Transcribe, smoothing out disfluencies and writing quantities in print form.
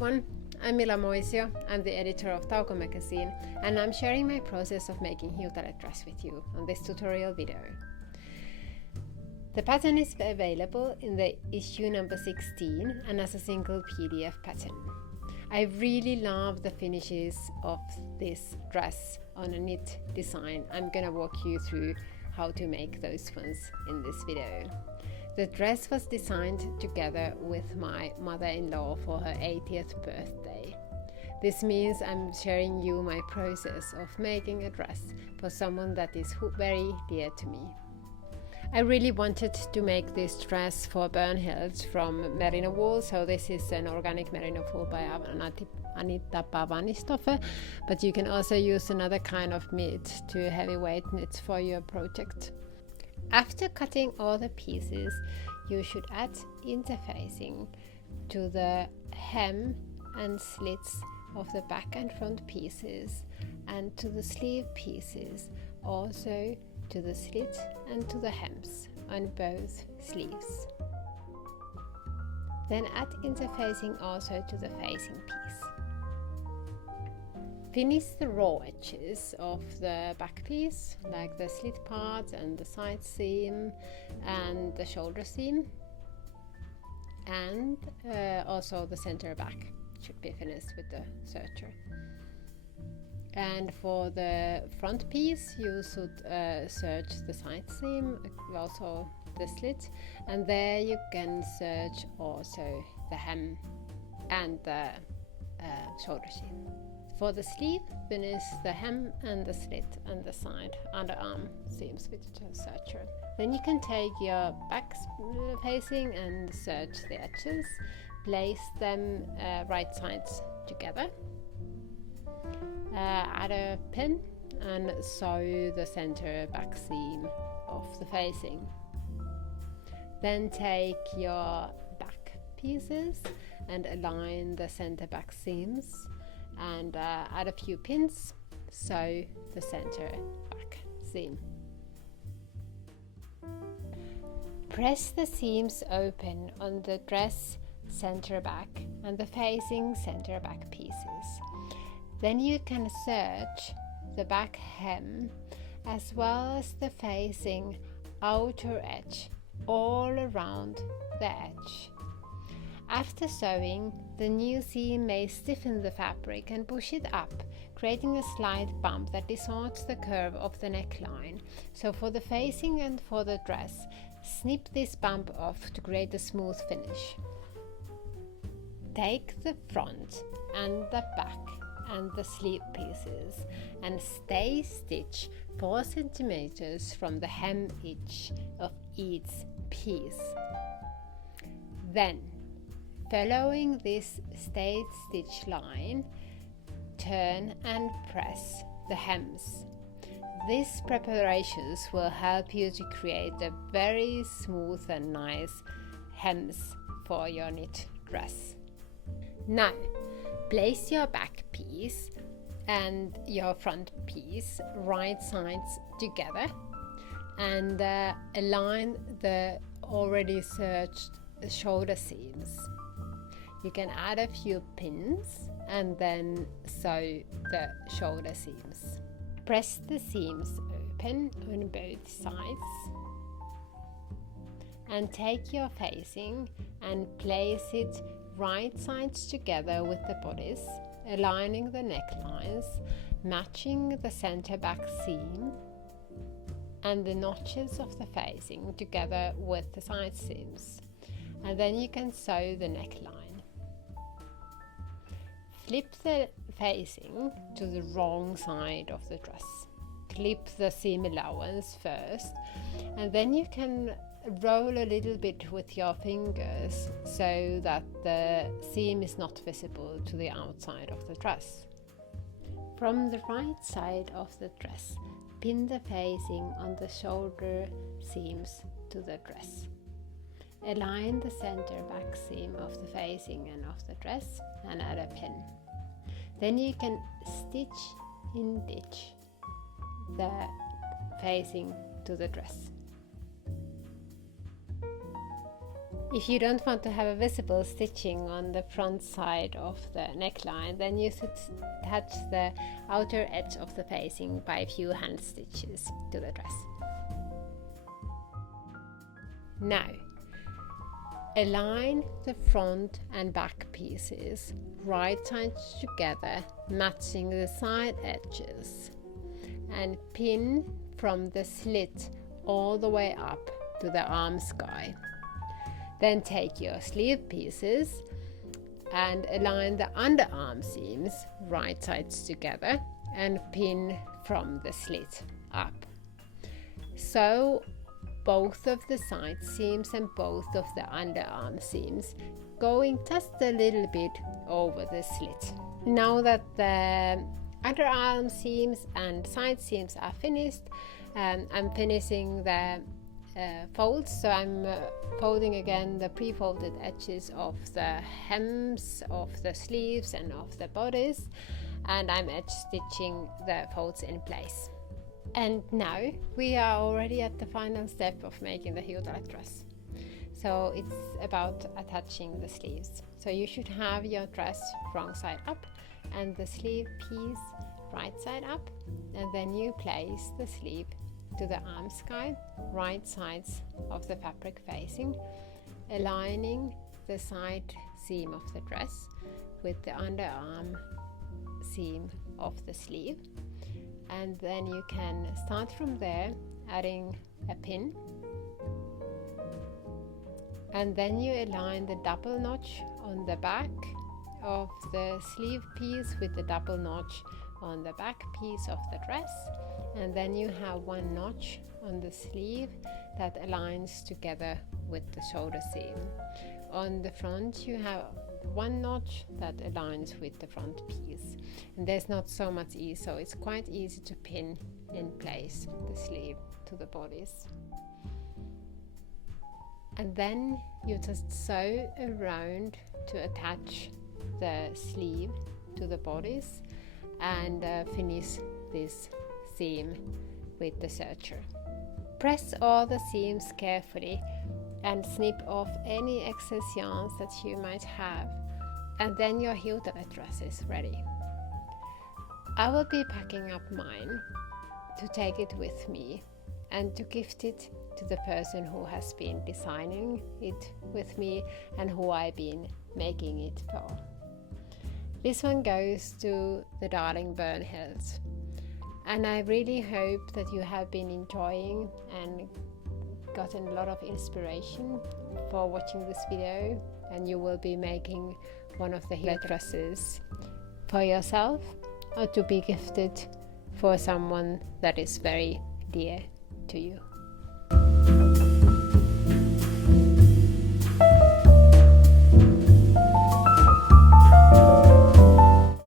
everyone, I'm Mila. I'm the editor of TAUKO Magazine, and I'm sharing my process of making HIUTALE dress with you on this tutorial video. The pattern is available in the issue number 16 and as a single PDF pattern. I really love the finishes of this dress on a knit design. I'm gonna walk you through how to make those ones in this video. The dress was designed together with my mother-in-law for her 80th birthday. This means I'm sharing you my process of making a dress for someone that is very dear to me. I really wanted to make this dress for burnhilt from merino wool, so this is an organic merino wool by Anita Pavanistoffe, but you can also use another kind of mid to heavyweight knits for your project. After cutting all the pieces, you should add interfacing to the hem and slits of the back and front pieces, and to the sleeve pieces, also to the slit and to the hems on both sleeves. Then add interfacing also to the facing piece. Finish the raw edges of the back piece, like the slit part and the side seam and the shoulder seam, and also the center back should be finished with the serger. And for the front piece, you should serge the side seam, also the slit, and there you can serge also the hem and the shoulder seam. For the sleeve, finish the hem and the slit and the side underarm seams with the serger. Then you can take your back facing and serge the edges, place them right sides together. Add a pin and sew the center back seam of the facing. Then take your back pieces and align the center back seams and add a few pins, sew the center back seam. Press the seams open on the dress center back and the facing center back pieces. Then you can serge the back hem as well as the facing outer edge all around the edge. After sewing, the new seam may stiffen the fabric and push it up, creating a slight bump that distorts the curve of the neckline. So for the facing and for the dress, snip this bump off to create a smooth finish. Take the front and the back and the sleeve pieces and stay stitch 4 centimeters from the hem edge of each piece. Then, following this stayed stitch line, turn and press the hems. These preparations will help you to create a very smooth and nice hems for your knit dress. Now, place your back piece and your front piece right sides together and align the already serged shoulder seams. You can add a few pins and then sew the shoulder seams. Press the seams open on both sides and take your facing and place it right sides together with the bodice, aligning the necklines, matching the center back seam and the notches of the facing together with the side seams. And then you can sew the neckline. Flip the facing to the wrong side of the dress. Clip the seam allowance first, and then you can roll a little bit with your fingers so that the seam is not visible to the outside of the dress. From the right side of the dress, pin the facing on the shoulder seams to the dress. Align the center back seam of the facing and of the dress and add a pin. Then you can stitch the facing to the dress. If you don't want to have a visible stitching on the front side of the neckline, then you should attach the outer edge of the facing by a few hand stitches to the dress. Now, align the front and back pieces right sides together, matching the side edges, and pin from the slit all the way up to the arm sky. Then take your sleeve pieces and align the underarm seams right sides together and pin from the slit up. Sew both of the side seams and both of the underarm seams, going just a little bit over the slit. Now that the underarm seams and side seams are finished, I'm finishing the folds, so I'm folding again the pre-folded edges of the hems, of the sleeves and of the bodice, and I'm edge stitching the folds in place. And now we are already at the final step of making the HIUTALE dress. So it's about attaching the sleeves. So you should have your dress wrong side up and the sleeve piece right side up, and then you place the sleeve to the arm sky, right sides of the fabric facing, aligning the side seam of the dress with the underarm seam of the sleeve. And then you can start from there, adding a pin, and then you align the double notch on the back of the sleeve piece with the double notch on the back piece of the dress, and then you have one notch on the sleeve that aligns together with the shoulder seam. On the front you have one notch that aligns with the front piece, and there's not so much ease, so it's quite easy to pin in place the sleeve to the bodice. And then you just sew around to attach the sleeve to the bodice and finish this seam with the serger. Press all the seams carefully and snip off any excess yarns that you might have, and then your HIUTALE dress is ready. I will be packing up mine to take it with me and to gift it to the person who has been designing it with me and who I've been making it for. This one goes to the darling Bernhild, and I really hope that you have been enjoying and gotten a lot of inspiration for watching this video, and you will be making one of the HIUTALE dresses for yourself or to be gifted for someone that is very dear to you.